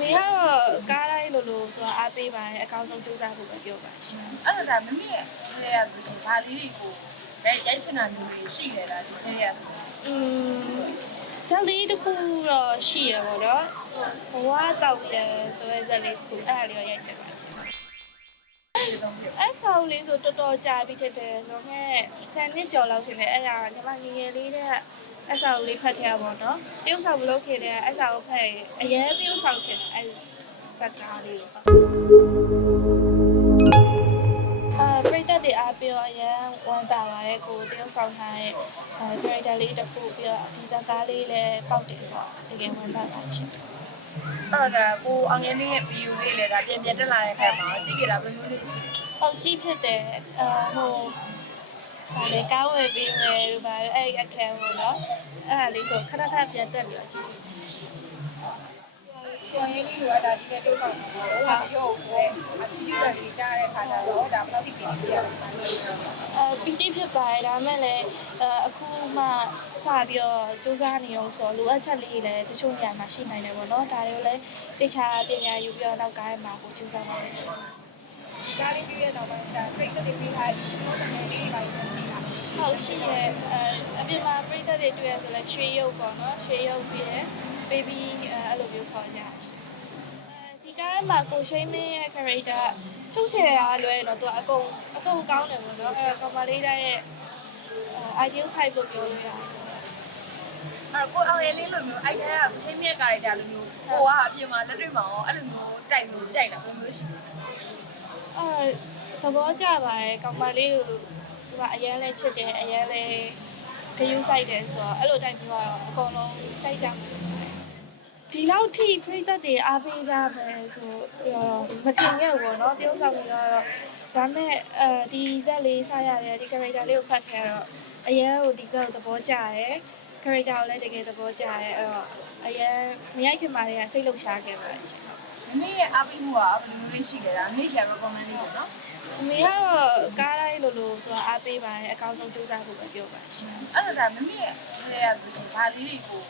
မေကတော့ကားတိုင်းလိုလိုသူကအားပေးပါတယ်အကောင်းဆုံးကြိုးစားဖို့ပဲပြောပါရှင်အဲ့တော့ဒါမမေရဲ့လေရဆိုရှင်ဘာလေးတွေကိုရိုက်ရိုက်ချင်တာမျိုးတွေရှိခဲ့တာဒီထဲရဆို။อืมဇက်လေးတစ်ခုတော့ရှိရပါတော့။ဘဝတောက်တယ်ဆိုရဲဇက်လေးတစ်ခုအဲ့ဒါလေးတော့ရိုက်ချင်ပါရှင်ဒီတော့ပြ။အဲ့ဆောက်လေးဆိုတော်တော်ကြာပြီဖြစ်တယ်။တော့မဲ့ဆယ်နှစ်ကျော်လောက်ထင်တယ်အဲ့ဒါညီမငယ်ငယ်လေးတဲ့ အဆောက်လေးဖတ်ထားပါတော့။တရုတ်ဆောက်မလုပ်ခင်တဲ့အဆောက်ဖတ်ရင်အရင်တရုတ်ဆောက်ချင်တယ်အဲ့ဖတ်ကားလေးကိုအာပရိသတ်တွေအားပြောအရင်ဝမ်းသာပါရဲ့ကိုတရုတ်ဆောင်ထားတဲ့အဲ character လေးတစ်ခုပြီးတော့ဒီဇာတ်ကားလေးလည်းပေါက်တယ်ဆိုတော့တကယ်ဝမ်းသာပါရှင်အဲ့တော့ဒါကိုအောင်ရင်းလေးရဲ့ဗီဒီယိုလေးလည်းဒါပြန်ပြန်တက်လာတဲ့ခါမှာကြည့်ကြတာဘယ်လိုလေးရှိလဲ။ဟုတ်ကြည့်ဖြစ်တယ်အာဟို ဘာလဲကားဝယ်ပြီးမယ်လို့ပါအဲ့ဒီအခန်းပေါ့နော်။အဲ့ဒါလေးဆိုခဏခဏပြန်တက်ပြီးတော့ကြည့်ဖြစ်တယ်ရှင်ကိုအောင်ရင်းလေးကဒါဒီကတိုးဆောင်တာပေါ့ဟာရုပ်ဆိုတဲ့အချီချီတက်ကြီးကြားတဲ့ခါကျတော့ဒါဘယ်လောက်ဒီဗီဒီယိုပြရလဲအဲပီတိဖြစ်ပါတယ်ဒါပေမဲ့လည်းအဲအခုမှစပြီးတော့စူးစမ်းနေအောင်ဆိုလိုအပ်ချက်လေးတွေလည်းတချို့နေရာမှာရှိနိုင်တယ်ပေါ့နော်ဒါတွေကိုလည်းတေချာပညာယူပြီးတော့နောက်ကားမှာကိုစူးစမ်းပါမယ်ရှင် ဒီကားလေးပြီးရတော့မှကြာပြိတ္တတွေပြီးထားတဲ့စနိုးတမယ်လေးတွေပါရှိတာဟုတ်ရှိရဲ့အဲအပြင်မှာပြိတ္တတွေတွေ့ရဆိုလဲရွှေရုပ်ပေါ့နော်ရွှေရုပ်ပြီးရယ် baby အဲအဲ့လိုမျိုးခေါ်ကြရရှင်အဲဒီကားမှာကိုရှိမင်းရဲ့ character ချုပ်ချယ်အားလွဲတော့သူကအကုန်အကုန်ကောင်းတယ်ပေါ့နော်အဲကောင်မလေးတိုင်းရဲ့ ideal type လို့ပြောလို့ရတယ်အဲ့ကိုအောင်ရင်းလေးလိုမျိုးအဲ့ဒါကချင်းမြက်ကာရိုက်တာလိုမျိုးကိုကအပြင်မှာလက်တွေ့မှာရောအဲ့လိုမျိုးတိုက်မျိုးကြိုက်တာဘယ်လိုမျိုးရှိလဲအဲ သဘောကျပါတယ်ကောင်မလေးကိုသူကအရန်လဲချစ်တယ်အရန်လဲဂယုဆိုင်တယ်ဆိုတော့အဲ့လိုတိုင်းမျိုးကတော့အကုန်လုံးကြိုက်ကြမှာဒီလောက်ထိပြိသက်တွေအားပေးကြမယ်ဆိုတော့မထင်ခဲ့ဘူးပေါ့နော်တရုတ်ဆောင်တွေကတော့ဒါမဲ့အဲဒီဇက်လေးစရတယ်ဒီ character လေးကိုဖတ်ထားတော့အရန်ကိုဒီဇက်ကိုသဘောကျတယ် character ကိုလည်းတကယ်သဘောကျတယ်အဲ့တော့အရန်မရိုက်ခင်မှာတည်းကစိတ်လှုပ်ရှားခဲ့ပါတယ်ရှင်မမေရဲ့အားပေးမှုကဘယ်လိုမျိုးလေးရှိလဲဒါမမေရှာ recommend လေးပေါ့နော် အမေကတော့ကားတိုင်းလိုလိုသူကအားပေးပါတယ်အကောင်းဆုံးကြိုးစားဖို့ပဲပြောပါရှင်အဲ့တော့ဒါမမေရဲ့လေရဆိုရှင်ဘာလေးတွေကို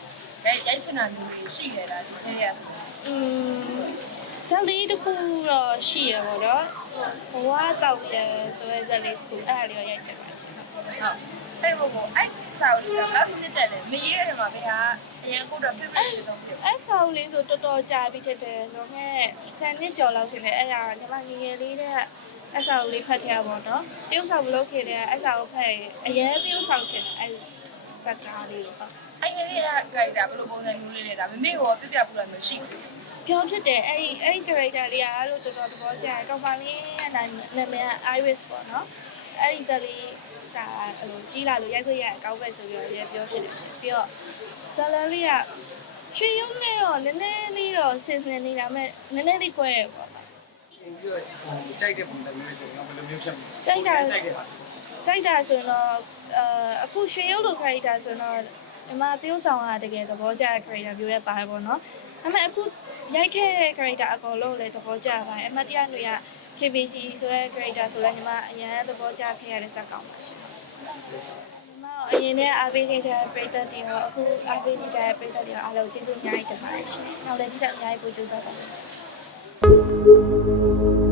ရိုက်ရိုက်ချင်တာမျိုးတွေရှိခဲ့တာဒီထဲရဆို။อืมဇက်လေးတစ်ခုတော့ရှိရပါတော့။ဘဝတောက်တယ်ဆိုရဲဇက်လေးတစ်ခုအဲ့ဒါလေးတော့ရိုက်ချင်ပါတယ်ရှင်ဟုတ်အဲ့ဘောဘောအဲ့စာအုပ်ကဘာဖြစ်တက်လဲမရေးရတယ်မှာဘယ်ဟာအရင်ကိုတော့ favorite တွေတော့ပြော။အဲ့ဆောက်လေးဆိုတော်တော်ကြာပြီဖြစ်တယ်။ဒါပေမဲ့ဆယ်နှစ်ကျော်လောက်ထင်တယ်အဲ့ဒါညီမငယ်ငယ်လေးတဲ့ အဆောက်လေးဖတ်ထားပါတော့။တရုတ်ဆောက်မလုပ်ခင်တည်းအဲ့ဆောက်ဖတ်ရင်အရင်တရုတ်ဆောက်ချင်တယ်အဲ့ဖတ်ထားလေးပေါ့။အဲ့ဒီလေးက character ဘယ်လိုပုံစံမျိုးလေးလဲဒါမမေကိုပြပြပူလာမျိုးရှိတယ်ပြောဖြစ်တယ်အဲ့ဒီအဲ့ဒီ character လေးကအဲ့လိုတော်တော်သဘောကျတယ်ကောင်မလေးရဲ့နာမည်က Iris ပေါ့နော်အဲ့ဒီဇာတ်လေးဒါအဲ့လိုကြီးလာလို့ရိုက်ခွင့်ရအကောင်းပဲဆိုပြီးတော့ရပြောဖြစ်တယ်ရှင်ပြီးတော့ဇာတ်လမ်းလေးကရွှေရုံးနဲ့တော့နည်းနည်းလေးတော့ဆင်ဆင်နေတာမဲ့နည်းနည်းလေးခွဲရပေါ့ ပြီးတော့ဟိုကြိုက်တဲ့ပုံစံမျိုးဆိုတော့ဘယ်လိုမျိုးဖြစ်မလဲကြိုက်တာကြိုက်တဲ့ဟာကြိုက်တာဆိုရင်တော့အအခုရွှေရုံးလို character ဆိုရင်တော့ဒီမှာတရုတ်ဆောင်ကတကယ်သဘောကျတဲ့ character မျိုးရဲ့ပါတယ်ပေါ့နော်ဒါပေမဲ့အခုရိုက်ခဲ့တဲ့ character အကုန်လုံးလည်းသဘောကျပါတယ်အမတ်တရားတွေက KBC ဆိုတဲ့ character ဆိုလည်းညီမအရင်သဘောကျခဲ့ရတဲ့ဇာတ်ကောင်ပါရှင်ညီမအရင်နဲ့အားပေးခဲ့ကြတဲ့ပရိသတ်တွေရောအခုအားပေးနေကြတဲ့ပရိသတ်တွေရောအားလုံးကျေးဇူးအများကြီးတင်ပါတယ်ရှင်နောက်လည်းဒီတက်အများကြီးပို့ကြိုးစားပါမယ် thank you